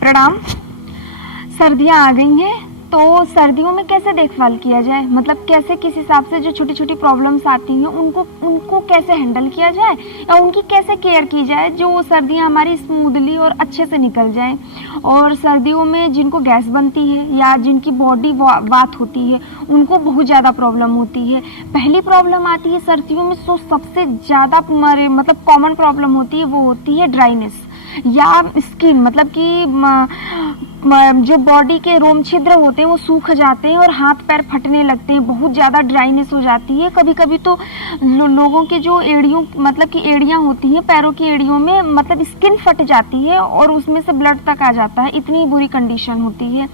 प्रणाम। सर्दियाँ आ गई हैं तो सर्दियों में कैसे देखभाल किया जाए, मतलब कैसे किस हिसाब से जो छोटी छोटी प्रॉब्लम्स आती हैं उनको कैसे हैंडल किया जाए या उनकी कैसे केयर की जाए जो सर्दियाँ हमारी स्मूथली और अच्छे से निकल जाएं। और सर्दियों में जिनको गैस बनती है या जिनकी बॉडी वात होती है उनको बहुत ज़्यादा प्रॉब्लम होती है। पहली प्रॉब्लम आती है सर्दियों में, जो सबसे ज़्यादा मतलब कॉमन प्रॉब्लम होती है वो होती है ड्राइनेस या स्किन, मतलब कि जो बॉडी के रोम छिद्र होते हैं वो सूख जाते हैं और हाथ पैर फटने लगते हैं, बहुत ज़्यादा ड्राइनेस हो जाती है। कभी कभी तो लोगों के जो एड़ियों, मतलब कि एड़ियाँ होती हैं पैरों की एड़ियों में, मतलब स्किन फट जाती है और उसमें से ब्लड तक आ जाता है, इतनी बुरी कंडीशन होती है।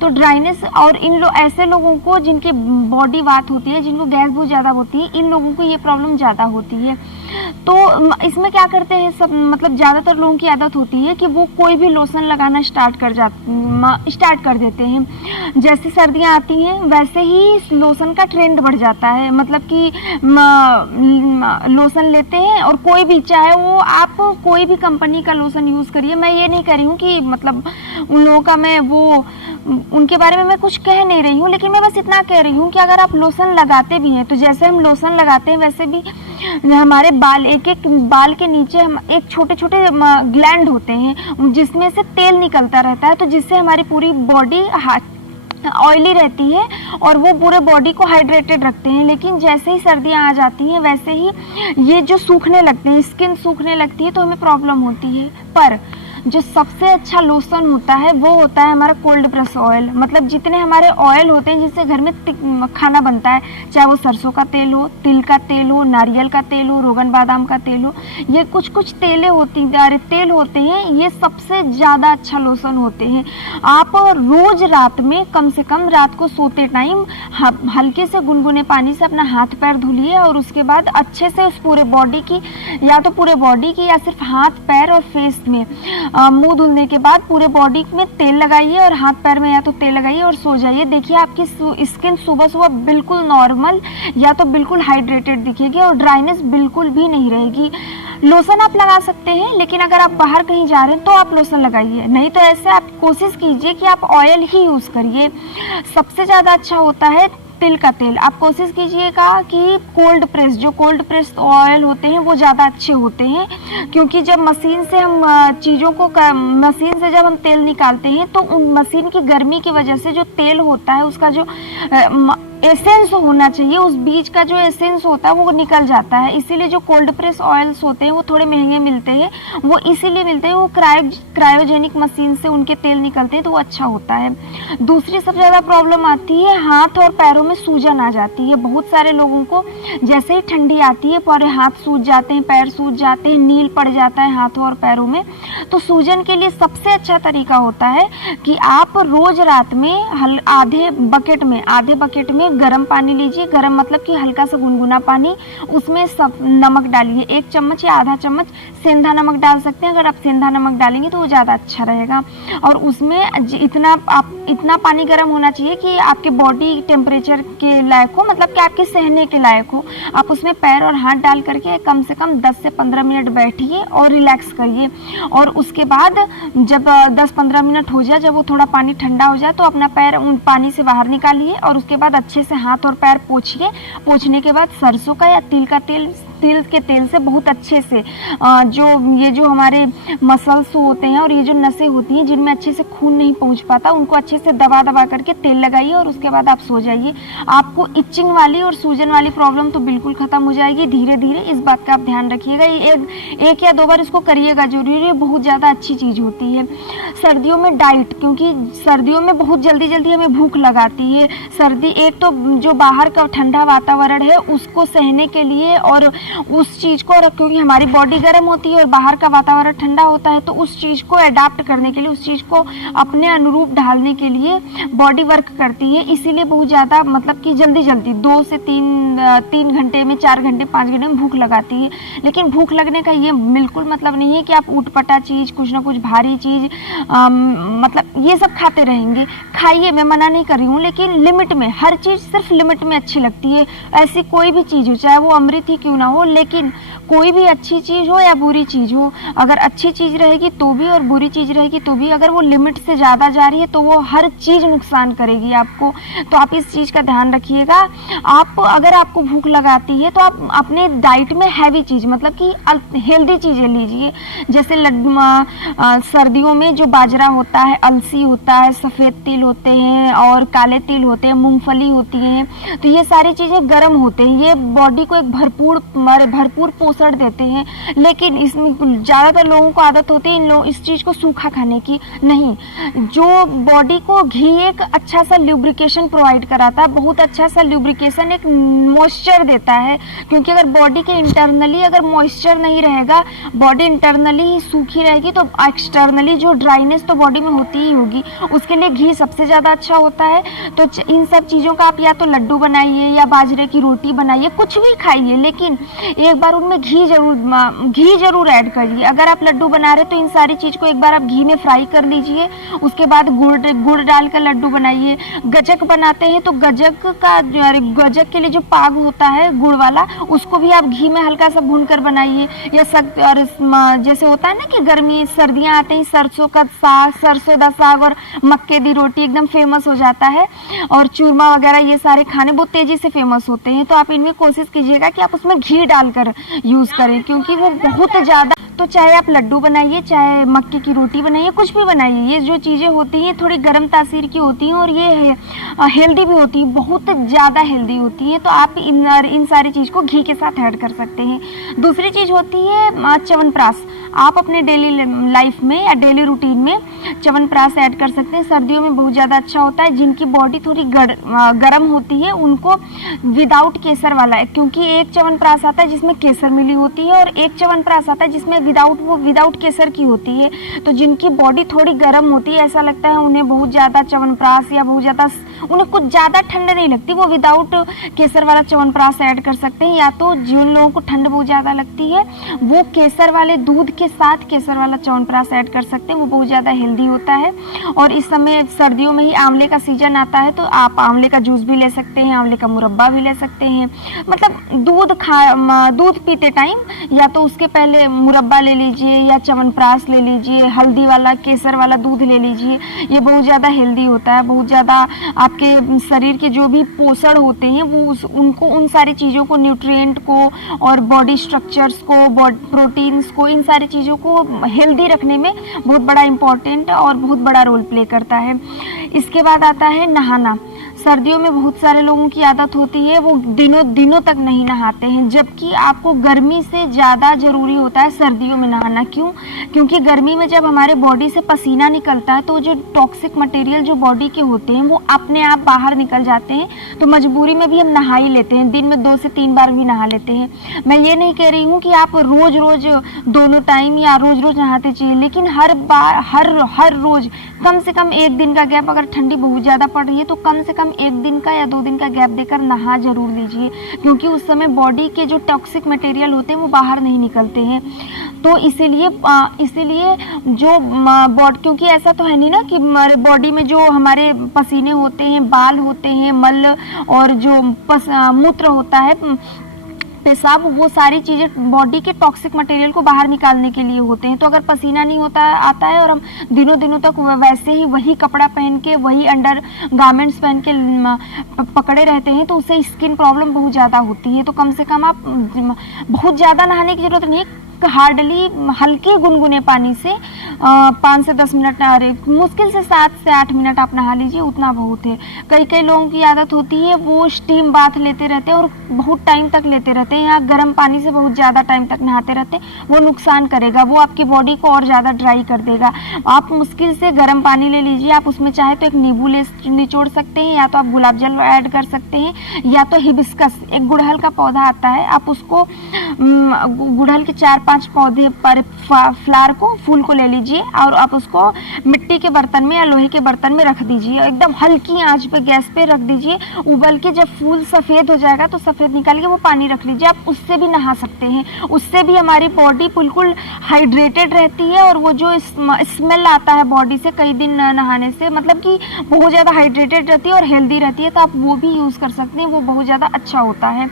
तो ड्राइनेस और ऐसे लोगों को जिनके बॉडी वात होती है, जिनको गैस बहुत ज़्यादा होती है, इन लोगों को ये प्रॉब्लम ज़्यादा होती है। तो इसमें क्या करते हैं सब, मतलब ज़्यादातर लोगों की आदत होती है कि वो कोई भी लोशन लगाना स्टार्ट कर देते हैं। जैसे सर्दियाँ आती हैं वैसे ही लोशन का ट्रेंड बढ़ जाता है, मतलब कि लोशन लेते हैं और कोई भी, चाहे वो आप कोई भी कंपनी का लोशन यूज़ करिए। मैं ये नहीं कर रही हूँ कि मतलब उन लोगों का मैं उनके बारे में मैं कुछ कह नहीं रही हूँ, लेकिन मैं बस इतना कह रही हूँ कि अगर आप लोशन लगाते भी हैं तो जैसे हम लोशन लगाते हैं वैसे भी हमारे बाल, एक एक बाल के नीचे हम एक छोटे छोटे ग्लैंड होते हैं जिसमें से तेल निकलता रहता है, तो जिससे हमारी पूरी बॉडी ऑयली रहती है और वो पूरे बॉडी को हाइड्रेटेड रखते हैं। लेकिन जैसे ही सर्दियाँ आ जाती हैं वैसे ही ये जो सूखने लगते हैं, स्किन सूखने लगती है तो हमें प्रॉब्लम होती है। पर जो सबसे अच्छा लोशन होता है वो होता है हमारा कोल्ड प्रेस ऑयल। मतलब जितने हमारे ऑयल होते हैं जिससे घर में खाना बनता है, चाहे वो सरसों का तेल हो, तिल का तेल हो, नारियल का तेल हो, रोगन बादाम का तेल हो, ये कुछ कुछ तेल होते हैं, ये सबसे ज़्यादा अच्छा लोशन होते हैं। आप रोज़ रात में कम से कम रात को सोते टाइम हल्के से गुनगुने पानी से अपना हाथ पैर धुलिए और उसके बाद अच्छे से उस पूरे बॉडी की, या तो पूरे बॉडी की या सिर्फ हाथ पैर और फेस में, मुंह धुलने के बाद पूरे बॉडी में तेल लगाइए और हाथ पैर में या तो तेल लगाइए और सो जाइए। देखिए आपकी स्किन सुबह सुबह बिल्कुल नॉर्मल या तो बिल्कुल हाइड्रेटेड दिखेगी और ड्राइनेस बिल्कुल भी नहीं रहेगी। लोशन आप लगा सकते हैं, लेकिन अगर आप बाहर कहीं जा रहे हैं तो आप लोशन लगाइए, नहीं तो ऐसे आप कोशिश कीजिए कि आप ऑयल ही यूज़ करिए। सबसे ज़्यादा अच्छा होता है तिल का तेल। आप कोशिश कीजिएगा कि कोल्ड प्रेस ऑयल होते हैं वो ज़्यादा अच्छे होते हैं, क्योंकि जब मशीन से जब हम तेल निकालते हैं तो उन मशीन की गर्मी की वजह से जो तेल होता है उसका जो एसेंस होना चाहिए, उस बीज का जो एसेंस होता है वो निकल जाता है। इसीलिए जो कोल्ड प्रेस ऑयल्स होते हैं वो थोड़े महंगे मिलते हैं, वो इसीलिए मिलते हैं, वो क्रायोजेनिक मशीन से उनके तेल निकलते हैं तो वो अच्छा होता है। दूसरी सबसे ज़्यादा प्रॉब्लम आती है हाथ और पैरों में सूजन आ जाती है। बहुत सारे लोगों को जैसे ही ठंडी आती है पूरे हाथ सूज जाते हैं, पैर सूज जाते हैं, नील पड़ जाता है हाथों और पैरों में। तो सूजन के लिए सबसे अच्छा तरीका होता है कि आप रोज़ रात में आधे बकेट में गर्म पानी लीजिए, गर्म मतलब कि हल्का सा गुनगुना पानी, उसमें सब नमक डालिए, 1 चम्मच या आधा चम्मच सेंधा नमक डाल सकते हैं। अगर आप सेंधा नमक डालेंगे तो वो ज़्यादा अच्छा रहेगा। और उसमें इतना पानी गर्म होना चाहिए कि आपके बॉडी टेम्परेचर के लायक हो, मतलब कि आपके सहने के लायक हो। आप उसमें पैर और हाथ डाल करके कम से कम 10 से 15 मिनट बैठिए और रिलैक्स करिए। और उसके बाद जब 10-15 मिनट हो जाए, जब वो थोड़ा पानी ठंडा हो जाए तो अपना पैर उन पानी से बाहर निकालिए और उसके बाद अच्छे से हाथ और पैर पोंछिए। पोंछने के बाद सरसों का या तिल के तेल से बहुत अच्छे से जो हमारे मसल्स होते हैं और ये जो नसें होती हैं जिनमें अच्छे से खून नहीं पहुंच पाता, उनको अच्छे से दबा करके तेल लगाइए और उसके बाद आप सो जाइए। आपको इचिंग वाली और सूजन वाली प्रॉब्लम तो बिल्कुल खत्म हो जाएगी धीरे धीरे। इस बात का आप ध्यान रखिएगा, एक या 2 बार इसको करिएगा जरूर, ये बहुत ज़्यादा अच्छी चीज़ होती है। सर्दियों में डाइट, क्योंकि सर्दियों में बहुत जल्दी हमें भूख लगाती है। सर्दी एक तो जो बाहर का ठंडा वातावरण है उसको सहने के लिए और उस चीज़ को, क्योंकि हमारी बॉडी गर्म होती है और बाहर का वातावरण ठंडा होता है, तो उस चीज़ को अडाप्ट करने के लिए, उस चीज़ को अपने अनुरूप ढालने के लिए बॉडी वर्क करती है। इसीलिए बहुत ज़्यादा, मतलब कि जल्दी 2 से 3 घंटे में, 4 घंटे 5 घंटे में भूख लगाती है। लेकिन भूख लगने का ये बिल्कुल मतलब नहीं है कि आप ऊटपटा चीज़, कुछ ना कुछ भारी चीज़, मतलब ये सब खाते रहेंगे। खाइए, मैं मना नहीं कर रही हूँ, लेकिन लिमिट में। हर चीज़ सिर्फ लिमिट में अच्छी लगती है। ऐसी कोई भी चीज़ हो, चाहे वो अमृत ही क्यों ना हो, लेकिन कोई भी अच्छी चीज़ हो या बुरी चीज़ हो, अगर अच्छी चीज़ रहेगी तो भी और बुरी चीज़ रहेगी तो भी, अगर वो लिमिट से ज़्यादा जा रही है तो वो हर चीज़ नुकसान करेगी आपको। तो आप इस चीज़ का ध्यान रखिएगा। आप अगर आपको भूख लगाती है तो आप अपने डाइट में हैवी चीज़ मतलब कि हेल्दी चीज़ें लीजिए। जैसे सर्दियों में जो बाजरा होता है, अलसी होता है, सफ़ेद तिल होते हैं और काले तिल होते हैं, मूंगफली होती है, तो ये सारी चीज़ें गर्म होते हैं, ये बॉडी को एक भरपूर पोषण देते हैं। लेकिन इसमें ज़्यादातर लोगों को आदत होती है इस चीज़ को सूखा खाने की। नहीं, जो बॉडी को घी एक अच्छा सा ल्यूब्रिकेशन प्रोवाइड कराता है, बहुत अच्छा सा ल्यूब्रिकेशन, एक मॉइस्चर देता है। क्योंकि अगर बॉडी के इंटरनली अगर मॉइस्चर नहीं रहेगा, बॉडी इंटरनली ही सूखी रहेगी, तो एक्सटर्नली जो ड्राइनेस तो बॉडी में होती ही होगी। उसके लिए घी सबसे ज़्यादा अच्छा होता है। तो इन सब चीज़ों का आप या तो लड्डू बनाइए या बाजरे की रोटी बनाइए, कुछ भी खाइए, लेकिन एक बार उनमें घी जरूर ऐड करिए। अगर आप लड्डू बना रहे तो इन सारी चीज़ को एक बार आप घी में फ्राई कर लीजिए। उसके बाद गुड़ डालकर लड्डू बनाइए। गजक बनाते हैं तो गजक के लिए जो पाग होता है गुड़ वाला, उसको भी आप घी में हल्का सा भूनकर बनाइए। या जैसे होता है ना कि गर्मी सर्दियाँ आते ही सरसों दा साग और मक्के दी रोटी एकदम फेमस हो जाता है, और चूरमा वगैरह ये सारे खाने बहुत तेजी से फेमस होते हैं। तो आप इनमें कोशिश कीजिएगा कि आप उसमें घी डालकर यूज़ करें, क्योंकि वो बहुत ज़्यादा, तो चाहे आप लड्डू बनाइए, चाहे मक्के की रोटी बनाइए, कुछ भी बनाइए, ये जो चीज़ें होती हैं थोड़ी गर्म तासीर की होती हैं और ये हेल्दी भी होती है, बहुत ज़्यादा हेल्दी होती है। तो आप इन सारी चीज़ को घी के साथ ऐड कर सकते हैं। दूसरी चीज़ होती है च्यवनप्राश। आप अपने डेली लाइफ में या डेली रूटीन में च्यवनप्राश ऐड कर सकते हैं। सर्दियों में बहुत ज़्यादा अच्छा होता है। जिनकी बॉडी थोड़ी गर्म होती है उनको विदाउट केसर वाला है, क्योंकि एक च्यवनप्राश आता है जिसमें केसर मिली होती है और एक च्यवनप्राश आता है जिसमें विदाउट केसर की होती है। तो जिनकी बॉडी थोड़ी गर्म होती है, ऐसा लगता है उन्हें बहुत ज़्यादा च्यवनप्राश या बहुत ज़्यादा उन्हें कुछ ज़्यादा ठंड नहीं लगती, वो विदाउट केसर वाला च्यवनप्राश ऐड कर सकते हैं। या तो जिन लोगों को ठंड बहुत ज़्यादा लगती है वो केसर वाले दूध के साथ केसर वाला च्यवनप्राश ऐड कर सकते हैं, वो बहुत ज़्यादा हेल्दी होता है। और इस समय सर्दियों में ही आंवले का सीजन आता है, तो आप आंवले का जूस भी ले सकते हैं, आंवले का मुरब्बा भी ले सकते हैं। मतलब दूध पीते टाइम या तो उसके पहले मुरब्बा ले लीजिए या च्यवनप्राश ले लीजिए, हल्दी वाला केसर वाला दूध ले लीजिए। ये बहुत ज़्यादा हेल्दी होता है, बहुत ज़्यादा आपके शरीर के जो भी पोषण होते हैं वो उनको उन सारी चीज़ों को, न्यूट्रिएंट को और बॉडी स्ट्रक्चर्स को, प्रोटीन्स को, इन सारी चीज़ों को हेल्दी रखने में बहुत बड़ा इम्पोर्टेंट और बहुत बड़ा रोल प्ले करता है। इसके बाद आता है नहाना। सर्दियों में बहुत सारे लोगों की आदत होती है वो दिनों तक नहीं नहाते हैं, जबकि आपको गर्मी से ज़्यादा ज़रूरी होता है सर्दियों में नहाना। क्यों? क्योंकि गर्मी में जब हमारे बॉडी से पसीना निकलता है तो जो टॉक्सिक मटेरियल जो बॉडी के होते हैं वो अपने आप बाहर निकल जाते हैं। तो मजबूरी में भी हम नहा ही लेते हैं, दिन में 2 से 3 बार भी नहा लेते हैं। मैं ये नहीं कह रही हूँ कि आप रोज़ दोनों टाइम या रोज़ नहाते चाहिए, लेकिन हर रोज़ कम से कम 1 दिन का गैप, अगर ठंडी बहुत ज़्यादा पड़ रही है तो कम से कम 1 दिन का या 2 दिन का गैप देकर नहा जरूर लीजिए, क्योंकि उस समय बॉडी के जो टॉक्सिक मटेरियल होते हैं वो बाहर नहीं निकलते हैं। तो इसीलिए जो क्योंकि ऐसा तो है नहीं ना कि हमारे बॉडी में जो हमारे पसीने होते हैं, बाल होते हैं, मल और जो मूत्र होता है, पेशाब, वो सारी चीज़ें बॉडी के टॉक्सिक मटेरियल को बाहर निकालने के लिए होते हैं। तो अगर पसीना नहीं आता है और हम दिनों तक वैसे ही वही कपड़ा पहन के, वही अंडर गारमेंट्स पहन के पकड़े रहते हैं तो उससे स्किन प्रॉब्लम बहुत ज़्यादा होती है। तो कम से कम आप बहुत ज़्यादा नहाने की ज़रूरत नहीं है, हार्डली हल्के गुनगुने पानी से 5 से 10 मिनट, मुश्किल से 7 से 8 मिनट आप नहा लीजिए, उतना बहुत है। कई लोगों की आदत होती है वो स्टीम बाथ लेते रहते हैं और बहुत टाइम तक लेते रहते हैं, या गर्म पानी से बहुत ज़्यादा टाइम तक नहाते रहते हैं। वो नुकसान करेगा, वो आपकी बॉडी को और ज़्यादा ड्राई कर देगा। आप मुश्किल से गर्म पानी ले लीजिए, आप उसमें चाहे तो एक नींबू निचोड़ सकते हैं, या तो आप गुलाब जल ऐड कर सकते हैं, या तो हिबिस्कस, एक गुड़हल का पौधा आता है, आप उसको गुड़हल के 4-5 4-5 पौधे पर फ्लावर को, फूल को ले लीजिए और आप उसको मिट्टी के बर्तन में या लोहे के बर्तन में रख दीजिए। एकदम हल्की आंच पे गैस पे रख दीजिए। उबल के जब फूल सफ़ेद हो जाएगा तो सफ़ेद निकाल के वो पानी रख लीजिए। आप उससे भी नहा सकते हैं। उससे भी हमारी बॉडी बिल्कुल हाइड्रेटेड रहती है और वो जो स्मेल आता है बॉडी से कई दिन नहाने से, मतलब कि बहुत ज़्यादा हाइड्रेटेड रहती है और हेल्दी रहती है, तो आप वो भी यूज़ कर सकते हैं। वो बहुत ज़्यादा अच्छा होता है।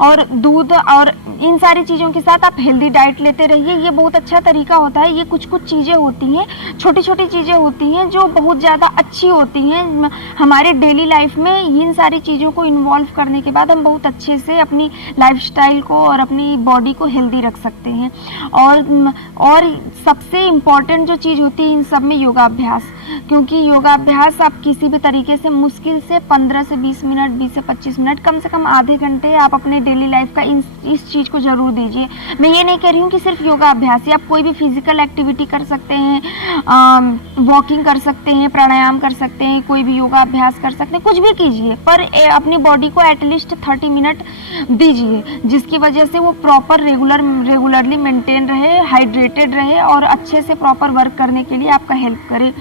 और दूध और इन सारी चीज़ों के साथ आप हेल्दी डाइट लेते रहिए। ये बहुत अच्छा तरीका होता है। ये कुछ कुछ चीज़ें होती हैं, छोटी छोटी चीज़ें होती हैं जो बहुत ज़्यादा अच्छी होती हैं हमारे डेली लाइफ में। इन सारी चीज़ों को इन्वॉल्व करने के बाद हम बहुत अच्छे से अपनी लाइफस्टाइल को और अपनी बॉडी को हेल्दी रख सकते हैं। और सबसे इम्पॉर्टेंट जो चीज़ होती है इन सब में योगाभ्यास, क्योंकि योगाभ्यास आप किसी भी तरीके से मुश्किल से 15 से 20 मिनट, 20 से 25 मिनट, कम से कम आधे घंटे आप अपने डेली लाइफ का इस चीज़ को ज़रूर दीजिए। मैं ये नहीं कह रही हूँ कि सिर्फ योगाभ्यास ही, आप कोई भी फिजिकल एक्टिविटी कर सकते हैं, वॉकिंग कर सकते हैं, प्राणायाम कर सकते हैं, कोई भी योगाभ्यास कर सकते हैं, कुछ भी कीजिए, पर अपनी बॉडी को एटलीस्ट 30 मिनट दीजिए, जिसकी वजह से वो प्रॉपर रेगुलरली मेंटेन रहे, हाइड्रेटेड रहे और अच्छे से प्रॉपर वर्क करने के लिए आपका हेल्प करे।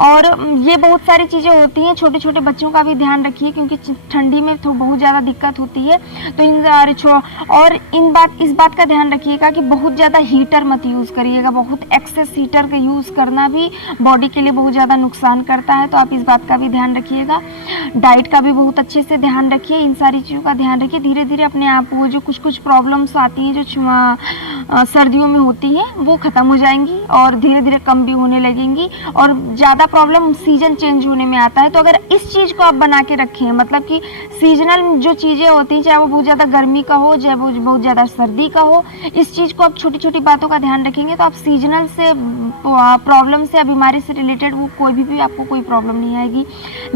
और ये बहुत सारी चीज़ें होती हैं। छोटे छोटे बच्चों का भी ध्यान रखिए, क्योंकि ठंडी में तो बहुत ज़्यादा दिक्कत होती है। तो इस बात का ध्यान रखिएगा कि बहुत ज़्यादा हीटर मत यूज़ करिएगा। बहुत एक्सेस हीटर का यूज़ करना भी बॉडी के लिए बहुत ज़्यादा नुकसान करता है, तो आप इस बात का भी ध्यान रखिएगा। डाइट का भी बहुत अच्छे से ध्यान रखिए। इन सारी चीज़ों का ध्यान रखिए। धीरे धीरे अपने आप वो जो कुछ कुछ प्रॉब्लम्स आती हैं जो सर्दियों में होती हैं वो ख़त्म हो जाएंगी और धीरे धीरे कम भी होने लगेंगी। और ज़्यादा प्रॉब्लम सीजन चेंज होने में आता है। तो अगर इस चीज़ को आप बना के रखें, मतलब कि सीजनल जो चीज़ें होती हैं, चाहे वो बहुत ज़्यादा गर्मी का हो, चाहे वो बहुत ज़्यादा सर्दी का हो, इस चीज़ को आप छोटी छोटी बातों का ध्यान रखेंगे तो आप सीजनल से प्रॉब्लम से या बीमारी से रिलेटेड वो कोई भी आपको कोई प्रॉब्लम नहीं आएगी।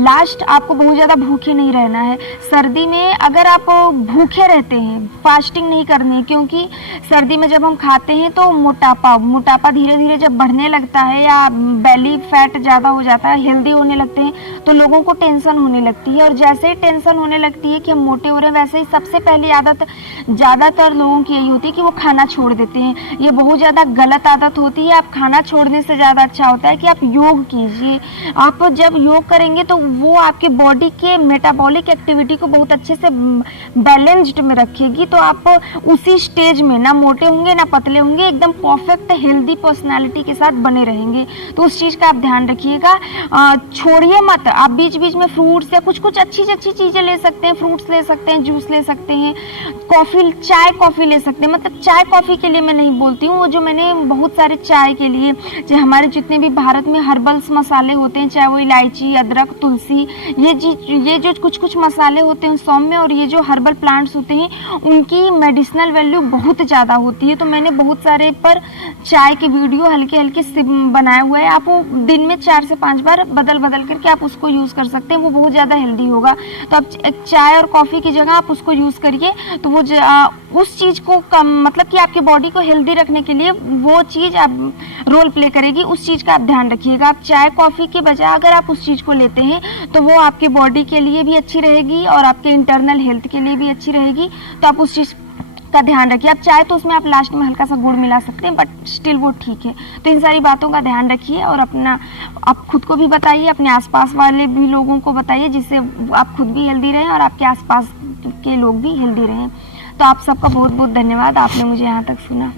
लास्ट, आपको बहुत ज़्यादा भूखे नहीं रहना है। सर्दी में अगर आप भूखे रहते हैं, फास्टिंग नहीं करनी, क्योंकि सर्दी में जब हम खाते हैं तो मोटापा धीरे धीरे जब बढ़ने लगता है या बेली फैट ज़्यादा हो जाता है, हेल्दी होने लगते हैं, तो लोगों को टेंशन होने लगती है। और जैसे ही टेंशन होने लगती है कि हम मोटे हो रहे हैं, वैसे ही सबसे पहली आदत ज़्यादातर लोगों की यही होती है कि वो खाना छोड़ देते हैं। ये बहुत ज़्यादा गलत आदत होती है। आप खाना छोड़ने से ज़्यादा अच्छा होता है कि आप योग कीजिए। आप जब योग करेंगे तो वो आपके बॉडी के मेटाबॉलिक एक्टिविटी को बहुत अच्छे से बैलेंस्ड में रखेगी। तो आप उसी स्टेज में ना मोटे होंगे ना पतले होंगे, एकदम परफेक्ट हेल्दी पर्सनालिटी के साथ बने रहेंगे। तो उस चीज़ का आप ध्यान रखिएगा। छोड़िए मत। आप बीच बीच में फ्रूट्स या कुछ कुछ अच्छी चीज़ें ले सकते हैं। फ्रूट्स ले सकते हैं, जूस ले सकते हैं, चाय कॉफ़ी ले सकते हैं। मतलब चाय कॉफ़ी के लिए मैं नहीं बोलती हूँ, वो जो मैंने बहुत सारे चाय के लिए, जो हमारे जितने भी भारत में हर्बल्स मसाले होते हैं, चाहे वो इलायची, अदरक, तुलसी, ये जो कुछ कुछ मसाले होते हैं सौम्य, और ये जो हर्बल प्लांट्स होते हैं उनकी मेडिसिनल वैल्यू बहुत ज़्यादा होती है। तो मैंने बहुत सारे पर चाय के वीडियो हल्के हल्के से बनाया हुआ है। आप वो दिन में 4 से 5 बार बदल करके आप उसको यूज़ कर सकते हैं। वो बहुत ज़्यादा हेल्दी होगा। तो आप चाय और कॉफ़ी की जगह आप उसको यूज़ करिए, तो वो उस चीज़ को कम, मतलब कि आपकी बॉडी को हेल्दी रखने के लिए वो चीज़ आप रोल प्ले करेगी। उस चीज़ का आप ध्यान रखिएगा। आप चाय कॉफ़ी के बजाय अगर आप उस चीज़ को लेते हैं तो वो आपके बॉडी के लिए भी अच्छी रहेगी और आपके इंटरनल हेल्थ के लिए भी अच्छी रहेगी। तो आप उस चीज़ का ध्यान रखिए। आप चाहे तो उसमें आप लास्ट में हल्का सा गुड़ मिला सकते हैं, बट स्टिल वो ठीक है। तो इन सारी बातों का ध्यान रखिए और आप खुद को भी बताइए, अपने आसपास वाले भी लोगों को बताइए, जिससे आप खुद भी हेल्दी रहें और आपके आसपास के लोग भी हेल्दी रहें। तो आप सबका बहुत बहुत धन्यवाद, आपने मुझे यहाँ तक सुना।